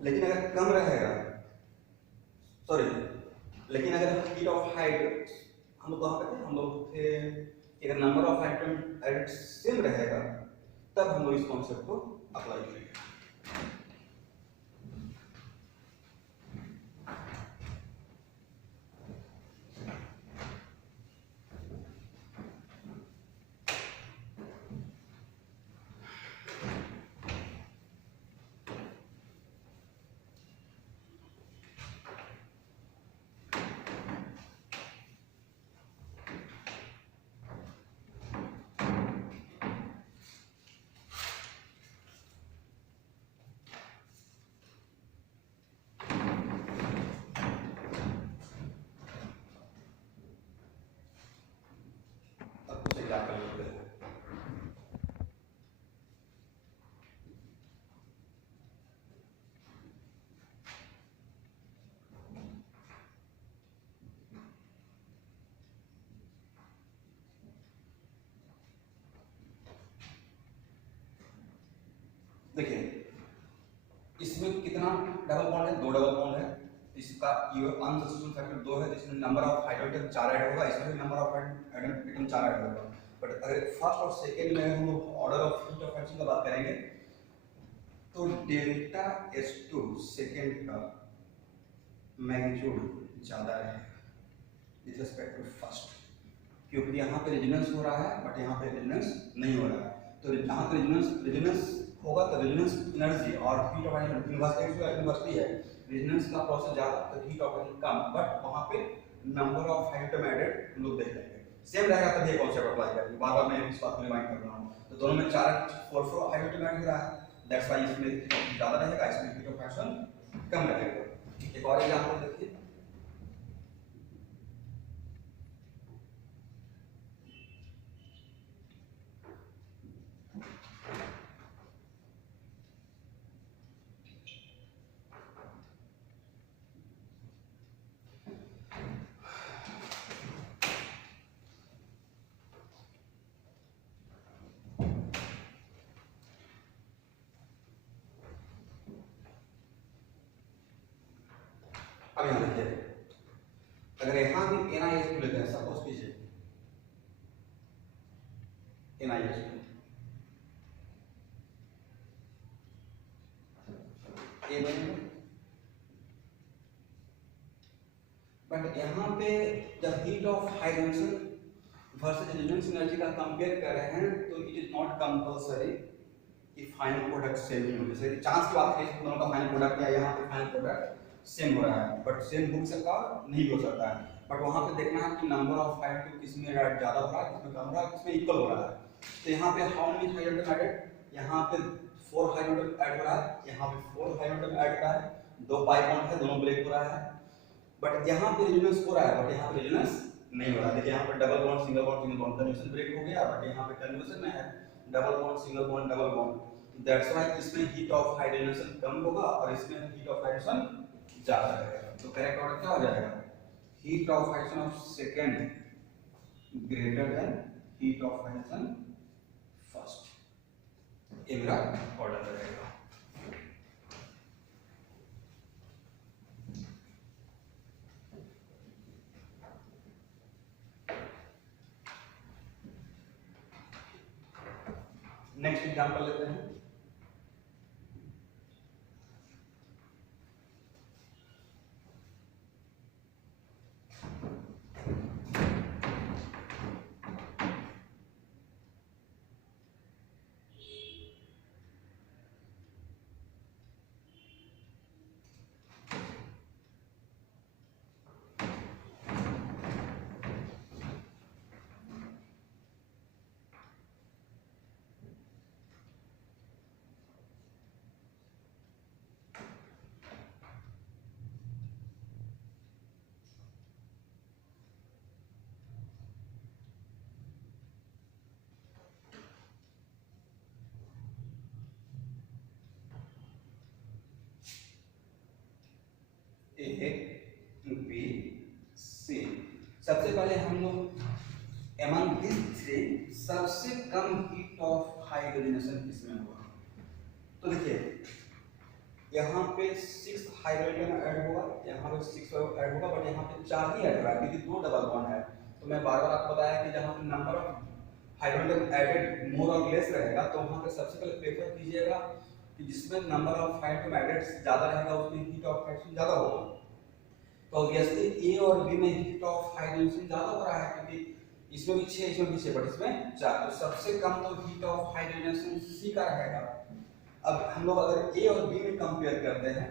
लेकिन अगर कम रहेगा, सॉरी, लेकिन अगर हीट ऑफ हाइट, हम लोग कहाँ पे थे, हम लोग थे कि अगर नंबर ऑफ एटम सेम रहेगा तब हम लोग इस कॉन्सेप्ट को अप्लाई करेंगे। अब उसे क्या कर लेते हैं, देखिए इसमें कितना डबल बॉन्ड है, 2 डबल बॉन्ड है, इसका ये अनसब्स्टिट्यूटेबल फैक्टर 2 है, इसमें नंबर ऑफ हाइड्रोजन 4 ऐड होगा, इसमें भी नंबर ऑफ हाइड्रोजन 4 ऐड होगा। बट अगर फर्स्ट और सेकंड में हम लोग order of heat of action की बात करेंगे तो डेल्टा S2 सेकंड का मैग्नीट्यूड ज्यादा रहेगा विद रिस्पेक्ट टू फर्स्ट, क्योंकि यहाँ पे रेजोनेंस हो रहा है बट यहाँ पे रेजोनेंस नहीं हो रहा है। तो जहाँ पे रेजोनेंस होगा तो रेजोनेंस एनर्जी और हीट ऑफ यूनिवर्सिटी है, रेजोनेंस का प्रोसेस ज़्यादा तो heat of energy come, but वहाँ पे नंबर ऑफ हाइड्रोजन एडेड हम लोग देख लेंगे। सेम रहेगा तभी कॉन्सेप्ट अप्लाई करेंगे, बार बार मैं इस बात को रिमाइंड कर रहा हूँ। तो दोनों में 4 हाइड्रोजन ऐड हो रहा है, दैट्स व्हाई इसमें ज़्यादा रहेगा, इसमें हीट ऑफ एक्शन कम रहेगा। एक और एग्जांपल देखिए, अब यहाँ देखिए, अगर यहाँ भी NiH2 लेते हैं, सपोज कीजिए NiH2 ए बनेगा, बट यहाँ पे the heat of hydrogen versus resonance energy का कंपेयर कर रहे हैं तो इट इज नॉट कंपल्सरी कि फाइनल प्रोडक्ट सेम ही हो। जैसे चांस की बात करें दोनों का फाइनल प्रोडक्ट या यहाँ पे फाइनल प्रोडक्ट सेम हो रहा है, बट सेम हो सकता है नहीं हो सकता है, बट वहाँ पे देखना है कि नंबर ऑफ हाइड्रोजन किसमें ज़्यादा हो रहा है, किसमें कम हो रहा है, किसमें इक्वल हो रहा है। तो यहाँ पे हाउ मेनी हाइड्रोजन एडेड, यहाँ पे 4 हाइड्रोजन ऐड हो रहा है, यहाँ पे 4 हाइड्रोजन ऐड हो रहा है, 2 पाई बॉन्ड है, दोनों ब्रेक हो रहा है, बट यहाँ पे रेजोनेंस हो रहा है, बट यहाँ पे रेजोनेंस नहीं हो रहा है। देखिए यहाँ पे double bond single bond condition break हो गया, बट यहाँ पे कंडीशन में है double bond single bond double bond, that's why इसमें हीट ऑफ हाइड्रोजन कम होगा और इसमें हीट ऑफ हाइड्रोजन ज्यादा रहेगा। तो करेक्ट ऑर्डर क्या हो जाएगा, heat of hydrogen of second greater than heat of hydrogen first, ये मेरा ऑर्डर रहेगा। नेक्स्ट एग्जांपल लेते हैं, ए बी सी। सबसे पहले हम लोग among these three सबसे कम हीट ऑफ हाइड्रोजनेशन किसमें होगा। तो देखिए यहाँ पे 6 हाइड्रोजन ऐड होगा, यहाँ पे 6 ऐड होगा, बट यहाँ पे 4 ही ऐड हो रहा है क्योंकि 2 डबल बॉन्ड है। तो मैं बार बार आपको बताया कि जहाँ पे नंबर ऑफ हाइड्रोजन एडेड मोर और लेस रहेगा तो वहाँ पे सबसे पहले प्रेफर कीजिएगा कि जिसमें नंबर ऑफ हाइड्रोजन एडेड ज़्यादा रहेगा उसमें हीट ऑफ हाइड्रोजन ज़्यादा होगा। तो ऑब्वियसली ए और बी में हीट ऑफ हाइड्रोजन ज़्यादा हो रहा है क्योंकि इसमें भी 6 इसमें भी 6 बट इसमें 4, तो सबसे कम तो हीट ऑफ हाइड्रोजन सी का रहेगा। अब हम लोग अगर ए और बी में कंपेयर करते हैं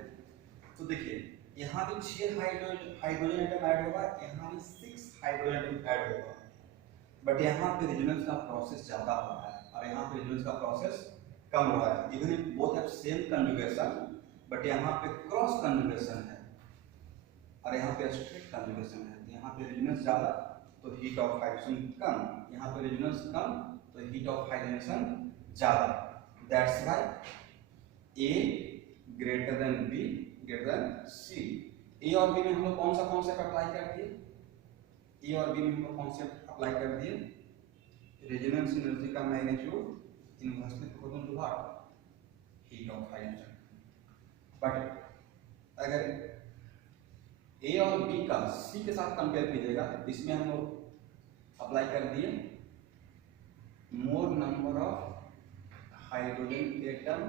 तो देखिए यहाँ पे 6 हाइड्रोजन एटम ऐड होगा, यहाँ पे 6 हाइड्रोजन एटम ऐड होगा, बट यहाँ पे रेजोनेंस का प्रोसेस ज्यादा हो रहा है और यहाँ पे रेजोनेंस का प्रोसेस कम हो रहा है। Even if both have same conjugation but यहाँ पे क्रॉस कंजुगेशन है और यहाँ पे स्ट्रेट कंजुगेशन है। यहाँ पे रेजोनेंस ज्यादा तो हीट ऑफ हाइड्रोजन कम, यहाँ पे रेजोनेंस कम तो हीट ऑफ हाइड्रोजन ज्यादा। That's why A greater than B greater than C. A और बी में हम लोग कौन सा कॉन्सेप्ट अप्लाई कर दिए? ए और बी में हम लोग कॉन्सेप्ट अप्लाई कर दिए रेजोनेंस एनर्जी का magnitude inversely proportional to what heat of hydrogen. But अगर ए और बी का सी के साथ कंपेयर कीजिएगा इसमें हम लोग अप्लाई कर दिए more number of hydrogen atom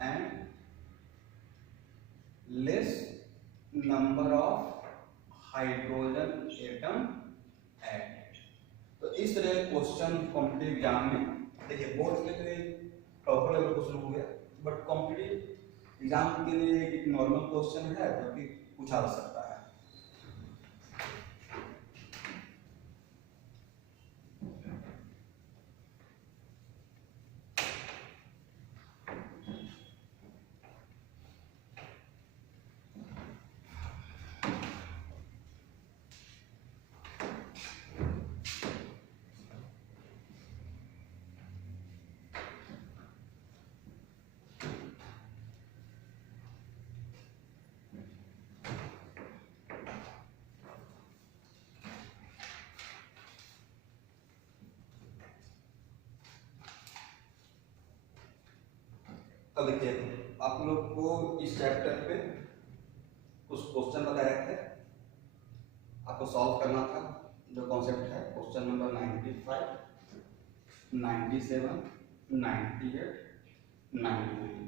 and less number of hydrogen atom add. तो इस तरह क्वेश्चन कॉम्पिटिटिव एग्जाम में देखिए बोर्ड के लिए टॉपर लेवल क्वेश्चन हो गया, बट कॉम्पिटिटिव एग्जाम के लिए एक नॉर्मल क्वेश्चन है जो कि पूछा जा सकता है। तो देखिए आप लोग को इस चैप्टर पे कुछ क्वेश्चन बताया थे, आपको सॉल्व करना था। जो कॉन्सेप्ट है क्वेश्चन नंबर 95, 97, 98, 99।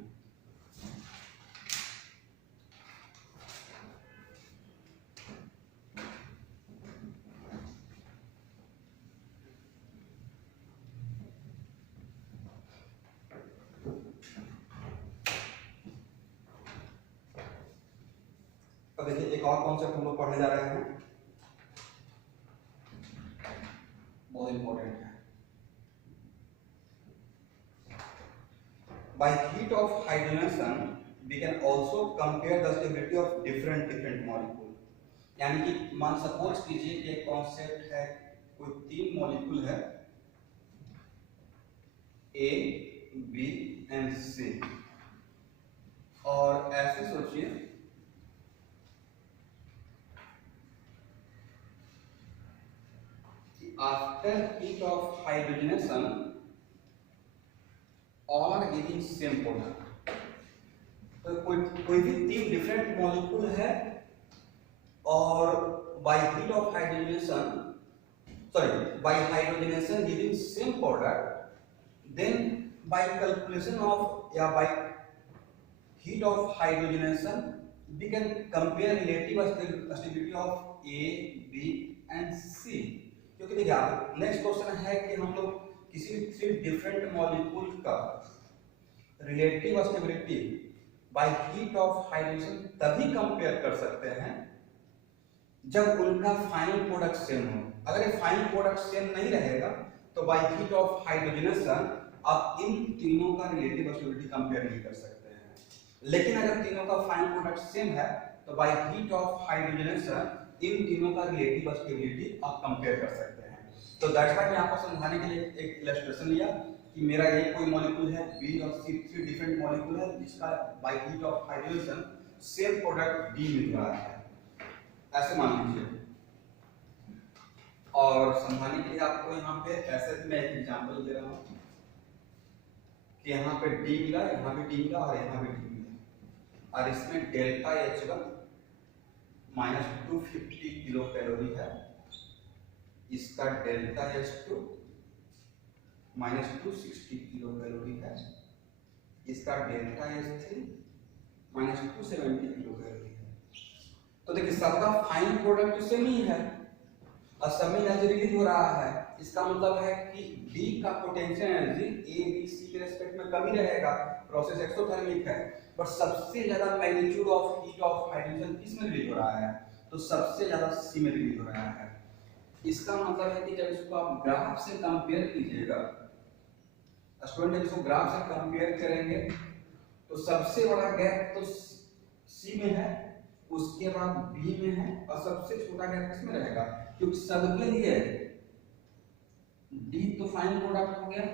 अब देखिए एक और कॉन्सेप्ट हम लोग पढ़ने जा रहे हैं, बहुत इंपॉर्टेंट है। By heat of hydrogenation we can also compare the stability of different molecule। यानी कि मान सपोज कीजिए कि एक कॉन्सेप्ट है, कोई 3 मॉलिक्यूल है A, B एंड C, और ऐसे सोचिए आफ्टर हीट ऑफ हाइड्रोजनेशन और गिविंग सेम प्रोडक्ट, तो कोई भी 3 डिफरेंट मॉलिक्यूल है और by heat of hydrogenation by hydrogenation giving same product, then by calculation of या by heat of hydrogenation we can compare relative stability of A, B and C। क्योंकि देखिए आप next question है कि हम लोग किसी भी 3 डिफरेंट मॉलिक्यूल का relative stability by heat of hydrogenation तभी कंपेयर कर सकते हैं जब उनका फाइनल प्रोडक्ट सेम हो। अगर ये फाइनल प्रोडक्ट सेम नहीं रहेगा तो बाय हीट ऑफ हाइड्रोजनेशन आप इन तीनों का रिलेटिव स्टेबिलिटी कंपेयर नहीं कर सकते हैं। लेकिन अगर तीनों का फाइनल प्रोडक्ट सेम है तो बाय हीट ऑफ हाइड्रोजनेशन इन तीनों का रिलेटिव स्टेबिलिटी आप कंपेयर कर सकते हैं। तो दैट्स व्हाई मैं आपको समझाने के लिए एक इलस्ट्रेशन लिया कि मेरा ये कोई मॉलिक्यूल है B और C, 3 डिफरेंट मॉलिक्यूल है जिसका bye heat of hydrogenation same product D मिल रहा है, ऐसे मान लीजिए। और समझाने के लिए आपको यहाँ पे ऐसे भी मैं एक एग्जांपल दे रहा हूँ कि यहाँ पे D मिला, यहाँ पे D मिला और यहाँ पे D मिला। और इसमें delta H1 minus 250 kilo calorie है, इसका delta H2 minus 260 kilo calorie है, इसका delta H3 minus 270 kilo calorie है। तो देखिए सबका फाइनल प्रोडक्ट तो सेम ही है और सब में एनर्जी रिलीज हो रहा है। इसका मतलब है कि B का potential energy A, B, C के रेस्पेक्ट में कम ही रहेगा, प्रोसेस एक्सोथर्मिक है, बट सबसे ज्यादा magnitude of heat of hydrogen किस में रिलीज हो रहा है, तो सबसे ज्यादा C में रिलीज हो रहा है। इसका मतलब है कि जब इसको आप ग्राफ से कंपेयर कीजिएगा, स्टूडेंट जब इसको ग्राफ से कंपेयर करेंगे तो सबसे बड़ा गैप तो C में है, उसके बाद B में है और सबसे छोटा गैप किसमें रहेगा, क्योंकि सबके लिए D तो फाइनल प्रोडक्ट हो गया,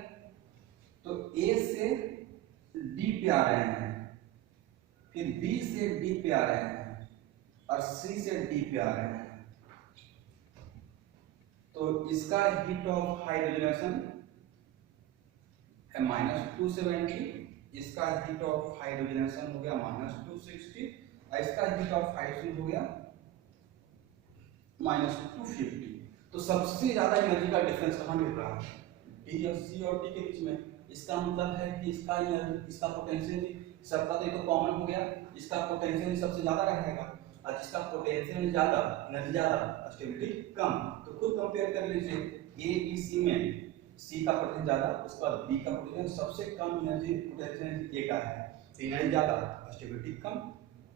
तो A से D पे आ रहे हैं, फिर B से D पे आ रहे हैं और C से D पे आ रहे हैं। तो इसका हीट ऑफ हाइड्रोजनेशन है माइनस 270, इसका हीट ऑफ हाइड्रोजनेशन हो गया माइनस 260 और इसका हीट ऑफ हाइड्रोजन हो गया माइनस 250। तो सबसे ज्यादा एनर्जी का डिफरेंस कहाँ मिल रहा है, डी और सी और डी के बीच में। इसका मतलब है कि इसका पोटेंशियल सबका तो कॉमन हो गया, इसका पोटेंशियल सबसे ज्यादा रहेगा और जिसका पोटेंशियल ज्यादा एनर्जी ज्यादा स्टेबिलिटी कम। तो खुद कंपेयर कर लीजिए, ए बी सी में सी का पोटेंशियल ज्यादा, उसके बाद बी का पोटेंशियल सबसे कम एनर्जी पोटेंशियल ए का है, तो एनर्जी ज्यादा स्टेबिलिटी कम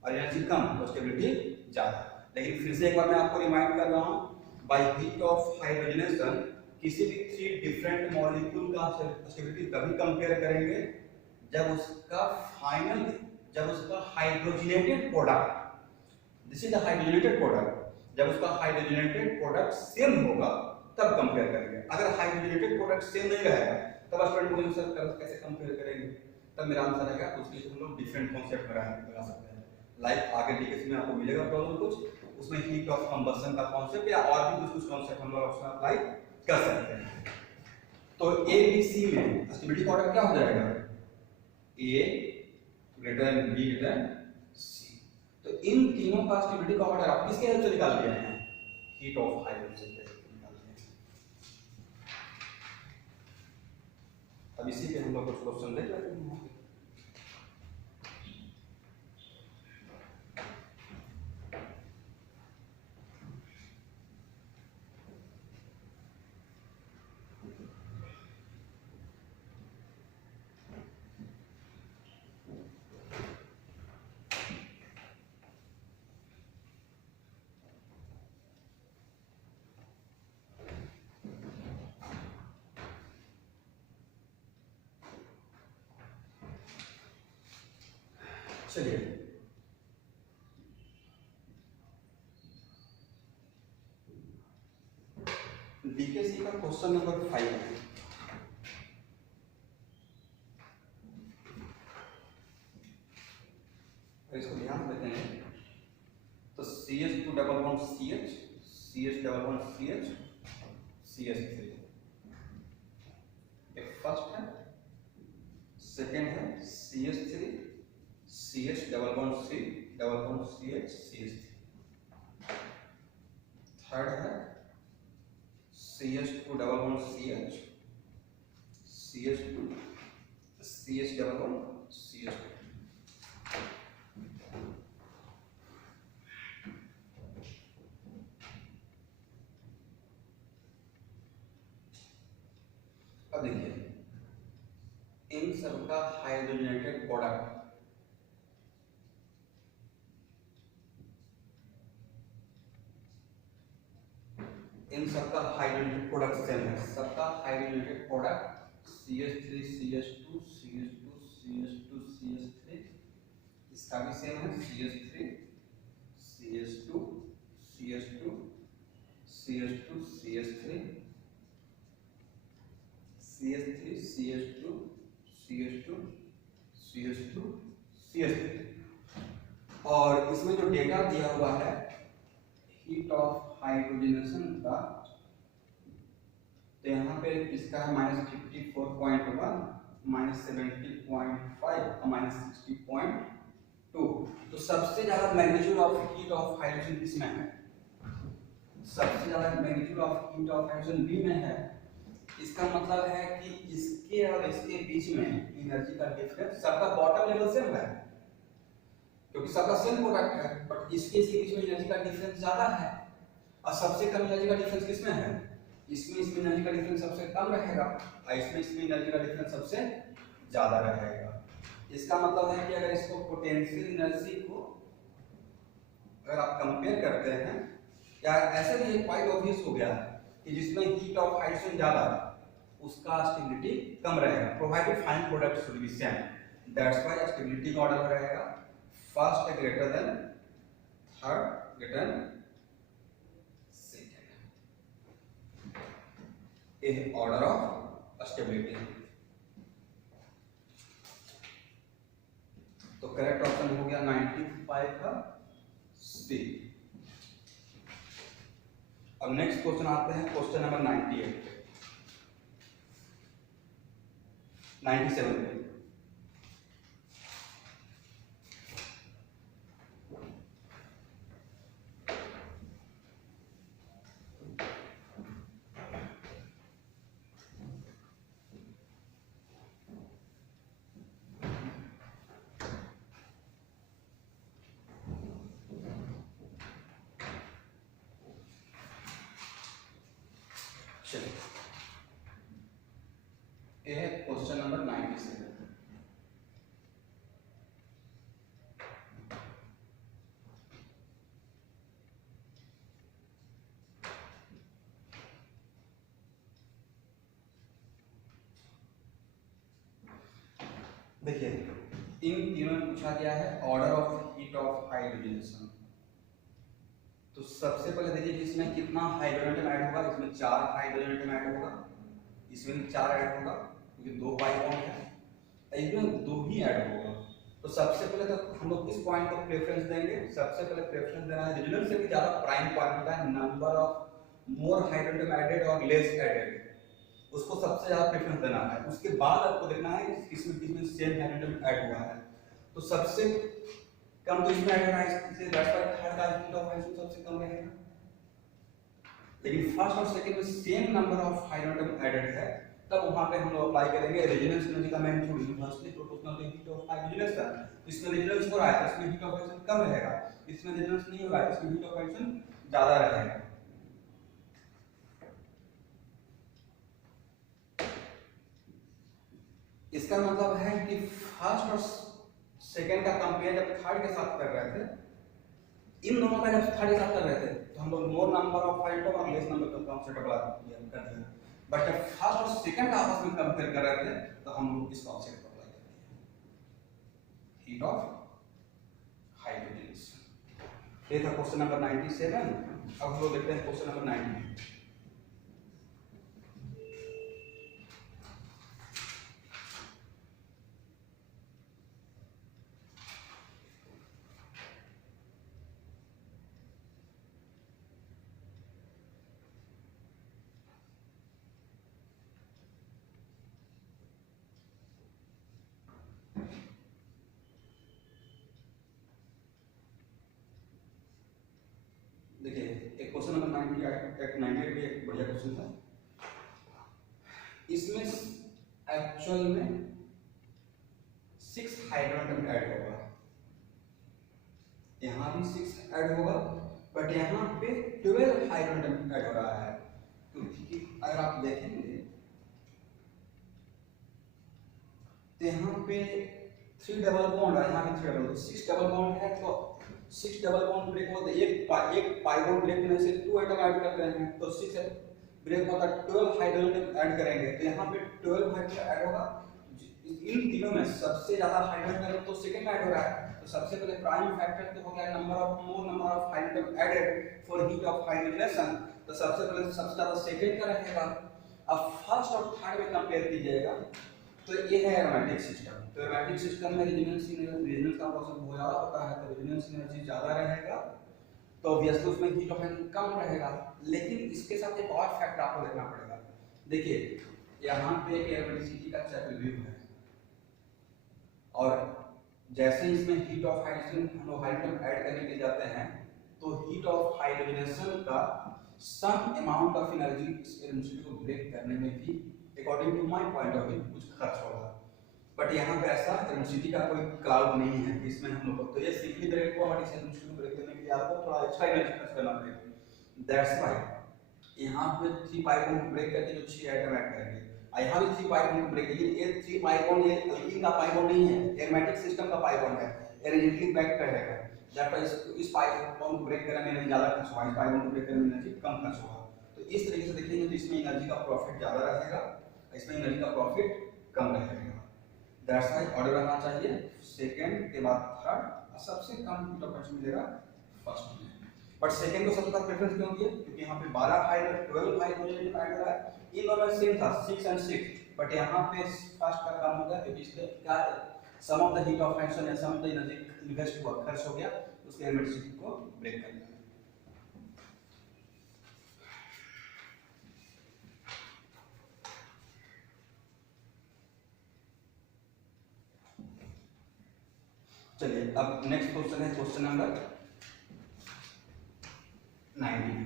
और एनर्जी कम तो स्टेबिलिटी ज्यादा। लेकिन फिर से एक बार मैं आपको रिमाइंड कर रहा हूं, बाय हीट ऑफ हाइड्रोजनेशन किसी भी 3 डिफरेंट मॉलिक्यूल का स्टेबिलिटी तभी कंपेयर करेंगे जब उसका hydrogenated product, this is the hydrogenated product, जब उसका हाइड्रोजनेटेड प्रोडक्ट सेम होगा तब कंपेयर करेंगे। अगर हाइड्रोजनेटेड प्रोडक्ट सेम नहीं रहेगा तब स्टूडेंट बोलेंगे सर कैसे कंपेयर करेंगे, तब मेरा आंसर आएगा उसके लिए हम लोग डिफरेंट कॉन्सेप्ट लगा सकते हैं। लाइक आगे डीकेसी में आपको मिलेगा प्रॉब्लम कुछ, उसमें हीट ऑफ कंबशन का कॉन्सेप्ट या और भी कुछ कॉन्सेप्ट हम लोग उसमें अप्लाई कर सकते हैं। तो ए बी सी में स्टेबिलिटी प्रोडक्ट क्या हो जाएगा, A greater than B greater than C. तो इन तीनों का स्टेबिलिटी का ऑर्डर आप किसके हेल्प से निकाल लिए हैं, हीट ऑफ हाइड्रोजन से निकाल लिए हैं। अब इसी पे हम लोग कुछ क्वेश्चन देख लेते हैं। चलिए डीकेसी का क्वेश्चन नंबर 5 है। इसको ध्यान देते हैं तो CH2 double bond CH, CH double bond CH, CH3 एक फर्स्ट है, सेकंड है CH3 CH double bond C double bond CH CH3, third है CH2 double bond CH CH2 CH double bond CH2। अब देखिए इन सबका हाइड्रोजनेटेड प्रोडक्ट इन सबका hydrogenated product same है, सबका hydrogenated product CH3 CH2 CH2 CH2 CH3, इसका भी same है CH3 CH2 CH2 CH2 CH3 CH3 CH2 CH2 CH2 CH3। और इसमें जो डेटा दिया हुआ है हीट ऑफ हाइड्रोजनेशन का, तो यहाँ पे इसका है -54.1 -70.5 और -60.2। तो सबसे ज्यादा magnitude of heat of hydrogen किसमें है? सबसे ज्यादा magnitude of heat of hydrogen B में है। इसका मतलब है कि इसके और इसके बीच में एनर्जी का डिफरेंस, सबका बॉटम लेवल सेम है क्योंकि सबका सेम प्रोडक्ट है, बट इसके बीच में एनर्जी का डिफरेंस ज्यादा है। और सबसे कम एनर्जी का डिफरेंस किसमें है? इसमें एनर्जी का डिफरेंस सबसे कम रहेगा और इसमें एनर्जी का डिफरेंस सबसे ज्यादा रहेगा। इसका मतलब है कि अगर इसको पोटेंशियल एनर्जी को अगर आप कंपेयर करते हैं, या ऐसे भी क्वाइट ऑब्वियस हो गया कि जिसमें हीट ऑफ हाइड्रोजन ज्यादा उसका स्टेबिलिटी कम रहेगा, provided fine product should be same. That's why stability का ऑर्डर रहेगा first greater than third greater then in order of stability। तो करेक्ट ऑप्शन हो गया 95 का सी। अब नेक्स्ट क्वेश्चन आते हैं, क्वेश्चन नंबर 98 97 पे। ये है क्वेश्चन नंबर 97। देखिए इन तीनों में पूछा गया है order of heat of hydrogenation. तो सबसे पहले देखिए इसमें कितना हाइड्रोजन ऐड होगा, इसमें 4 हाइड्रोजन ऐड होगा, इसमें 4 ऐड होगा क्योंकि 2 पाई बॉन्ड है, इसमें 2 ही ऐड होगा। तो सबसे पहले तो हम लोग किस पॉइंट को प्रेफरेंस देंगे? सबसे पहले प्रेफरेंस देना है रेजोनेंस से भी ज्यादा प्राइम पॉइंट होता है number of more hydrogen added और लेस एडेड, उसको सबसे ज्यादा प्रेफरेंस देना है। उसके बाद आपको देखना है किसमें किसमें सेम हाइड्रोजन ऐड हुआ है। तो सबसे कम तो इसमें ऐड होना है, इसलिए दैट्स व्हाई थर्ड का हीट ऑफ हाइड्रोजन सबसे कम रहेगा। लेकिन फर्स्ट और सेकंड में same number of hydrogen added है, तब वहां पे हम लोग अप्लाई करेंगे रेजोनेंस एनर्जी का magnitude inversely proportional to heat of hydrogen. इसमें रेजोनेंस हो रहा है तो इसमें हीट ऑफ हाइड्रोजन कम रहेगा, इसमें रेजोनेंस नहीं हो रहा है इसमें हीट ऑफ हाइड्रोजन ज्यादा रहेगा। इसका मतलब है कि फर्स्ट और सेकंड का कंपेयर जब थर्ड के साथ कर रहे थे, इन दोनों का जब थर्ड के साथ कर रहे थे तो हम लोग मोर नंबर ऑफ हाइड्रोजन और लेस नंबर का कॉन्सेप्ट अप्लाई कर दिया। बट जब फर्स्ट और सेकंड का आपस में कंपेयर कर रहे थे तो हम लोग इस कॉन्सेप्ट को अप्लाई करते हैं, हीट ऑफ हाइड्रोजन। ये था क्वेश्चन नंबर 97। अब हम लोग देखते हैं क्वेश्चन नंबर 98। देखिए एक क्वेश्चन नंबर 98 भी एक बढ़िया क्वेश्चन था। इसमें एक्चुअल में 6 हाइड्रोजन ऐड होगा, यहाँ भी 6 ऐड होगा, बट यहाँ पे 12 हाइड्रोजन ऐड हो रहा है। क्योंकि अगर आप देखेंगे तो यहाँ पे 3 डबल बॉन्ड है, यहाँ पे 3 डबल, 6 डबल बॉन्ड है। तो 6 डबल बॉन्ड ब्रेक होता है, एक पाई बॉन्ड ब्रेक होने से 2 एटम ऐड करते हैं, तो 6 ब्रेक होता है 12 हाइड्रोजन ऐड करेंगे। तो यहाँ पे 12 हाइड्रोजन ऐड होगा। इन तीनों में सबसे ज्यादा हाइड्रोजन तो सेकंड ऐड हो रहा है। तो सबसे पहले प्राइम फैक्टर तो हो गया number of hydrogen added for heat of hydrogenation. तो सबसे पहले सबसे ज्यादा सेकंड का रहेगा। अब फर्स्ट और थर्ड में कंपेयर कीजिएगा तो ये है एरोमेटिक सिस्टम। तो एरोमेटिक सिस्टम में रेजोनेंस का प्रोसेस बहुत ज्यादा होता है, तो रेजोनेंस एनर्जी ज्यादा रहेगा, तो ऑब्वियसली उसमें हीट ऑफ हाइड्रोजन कम रहेगा। लेकिन इसके साथ एक और फैक्टर आपको देखना पड़ेगा। देखिए यहाँ पे एरोमेटिसिटी का चक्रव्यूह है और जैसे इसमें हीट ऑफ हाइड्रोजन हम लोग हाइड्रोजन ऐड करने के लिए जाते हैं तो हीट ऑफ हाइड्रोजनेशन का सम अमाउंट ऑफ एनर्जी इस एनर्जी को ब्रेक करने में भी according to my point of view कुछ खर्च होगा। बट यहाँ पे ऐसा एनर्जी का कोई क्लाउड नहीं है कि इसमें हम लोग तो ये सिंपली ब्रेक को हमारी एनर्जी को ब्रेक करने के लिए आपको थोड़ा एक्स्ट्रा एनर्जी खर्च करना पड़ेगा। दैट्स व्हाई यहाँ पे 3 पाई बॉन्ड ब्रेक करके जो 6 आइटम ऐड करेंगे यहाँ भी 3 पाई बॉन्ड ब्रेक, लेकिन ये 3 पाई बॉन्ड ये अल्कीन का पाई बॉन्ड नहीं है, एरोमेटिक सिस्टम का पाई बॉन्ड है, एनर्जेटिकली पैक्ड रहेगा। दैट वाइज इस पाई बॉन्ड ब्रेक करने में एनर्जी ज्यादा खर्च होगा, इस पाई बॉन्ड ब्रेक करने में एनर्जी कम खर्च होगा। तो इस तरीके से देखेंगे तो इसमें एनर्जी का प्रॉफिट ज्यादा रहेगा, इसमें एनर्जी का प्रॉफिट कम रहेगा। दैट्स व्हाई ऑर्डर रहना चाहिए सेकंड के बाद थर्ड और सबसे कम हीट ऑफ एक्शन मिलेगा फर्स्ट में। बट सेकंड को सबसे ज्यादा प्रेफरेंस क्यों दिया? क्योंकि यहाँ पे 12 हाइड्रोजन 12 हाइड्रोजन ऐड हो रहा है, इन दोनों में सेम था 6 एंड 6, बट यहाँ पे फर्स्ट का कम हो गया क्योंकि इसके क्या sum of the heat of action या sum of the energy invest हुआ खर्च हो गया उसके एनर्जी को ब्रेक करना है। चलिए अब नेक्स्ट क्वेश्चन है क्वेश्चन नंबर 19।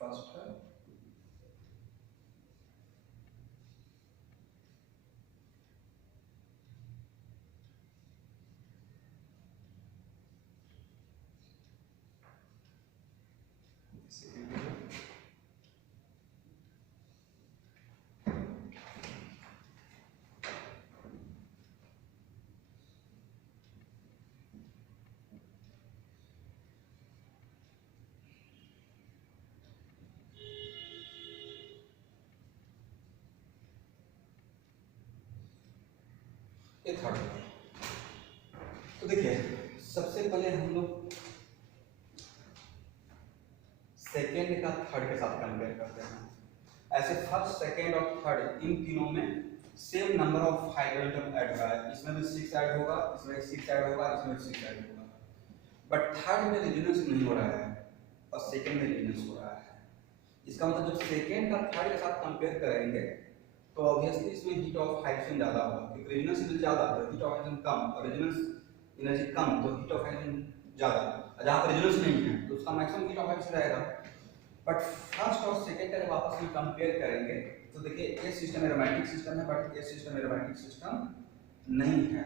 फर्स्ट है एक थर्ड। तो देखिए सबसे पहले हम लोग सेकेंड का थर्ड के साथ कंपेयर करते हैं। ऐसे फर्स्ट सेकेंड और थर्ड इन तीनों में same number of hydrogen add हो रहा है, इसमें भी 6 ऐड होगा, इसमें 6 ऐड होगा, इसमें 6 ऐड होगा। बट थर्ड में रेजोनेंस नहीं हो रहा है और सेकेंड में रेजोनेंस हो रहा है। इसका मतलब जब सेकेंड का थर्ड के साथ कंपेयर करेंगे तो ऑब्वियसली इसमें हीट ऑफ हाइड्रोजन ज्यादा होगा, क्योंकि रेजोनेंस एनर्जी ज्यादा तो हीट ऑफ हाइड्रोजन कम, और रेजोनेंस एनर्जी कम तो हीट ऑफ हाइड्रोजन ज्यादा। जहां पर रेजोनेंस नहीं है तो उसका मैक्सिमम हीट ऑफ हाइड्रोजन रहेगा। बट फर्स्ट और सेकंड का जब आपस में कंपेयर करेंगे तो देखिए ये सिस्टम एरोमेटिक सिस्टम है, बट ये सिस्टम एरोमेटिक सिस्टम नहीं है,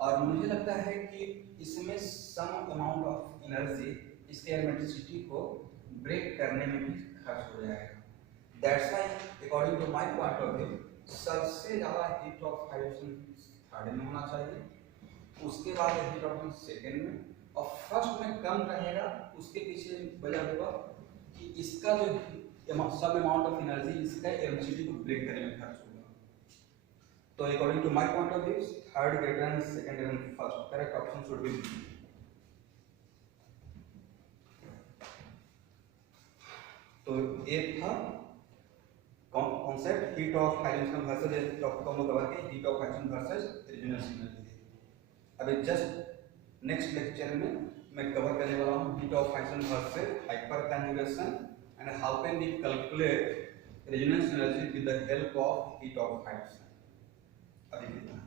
और मुझे लगता है कि इसमें सम अमाउंट ऑफ एनर्जी इसके एरोमेटिसिटी को ब्रेक करने में भी खर्च हो जाएगा। That's why according to my point of view सबसे ज्यादा हीट ऑफ हाइड्रोजन थर्ड में होना चाहिए, उसके बाद हीट ऑफ हाइड्रोजन सेकंड में, और फर्स्ट में कम रहेगा। उसके पीछे वजह होगा कि इसका जो सब अमाउंट ऑफ एनर्जी इसका एमसीटी को ब्रेक करने में खर्च होगा। तो according to my point of view third greater than second and first, correct option should be B. तो एक था concept heat of hydrogen versus topic हम लोग कवर किए, heat of hydrogen versus resonance energy. अभी जस्ट नेक्स्ट लेक्चर में मैं cover करने वाला हूं heat of hydrogen versus hyperconjugation and how can we calculate resonance energy with the help of heat of hydrogen. अभी कितना